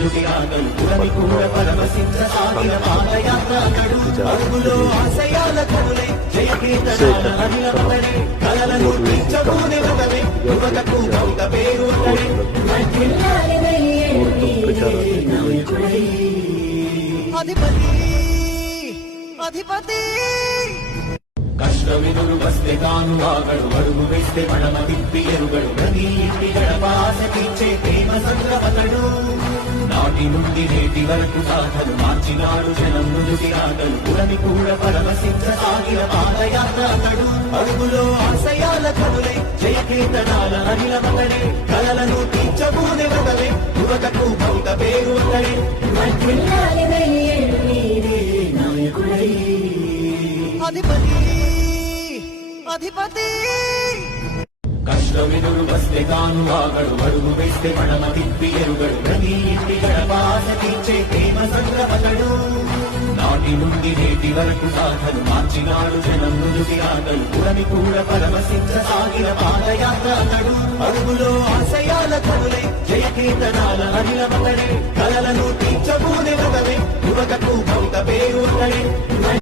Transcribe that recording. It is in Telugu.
మృతి ఆగలు పురమి కూడా పరమశించసాగిన పాదయాత్ర అతడు అడుగులో ఆశయాల కనులై జయకీర్తనాల అనిలమతడే కలలను తీర్చబోని వ్రతమే యువతకు భౌత పేరు అధిపతి అధిపతి కష్టవినులు వస్తే కాను ఆగడు అడుగు వేస్తే మడమ తిప్పి ఎరుగడు ప్రతి ఇంటి గడపాస తీర్చే ప్రేమ సంద్రమతడు నాటి నుండి నేటి వరకు సాధలు మార్చినాడు జనం నుదుటి ఆటలు పురమి కూడా పరమశించసాగిన పాదయాత్ర అతడు అడుగులో ఆశయాల కనులై జయకీర్తనాల అనిలమతడే కలలను తీర్చబోని వ్రతమే యువతకు భౌత పేరు అతడే అధిపతి అధిపతి కష్టవినులు వస్తే కాను ఆగడు అడుగు వేస్తే మడమ తిప్పి ఎరుగడు ప్రతి ఇంటి గడపాస తీర్చే ప్రేమ సంద్రమతడు నాటి నుండి నేటి వరకు సాధలు మార్చినాడు జనం నుదుటి ఆటలు పురమి కూడా పరమశించసాగిన పాదయాత్ర అతడు అడుగులో ఆశయాల కనులై జయకీర్తనాల అనిలమతడే కలలను తీర్చబోని వ్రతమే యువతకు భౌత పేరు అతడే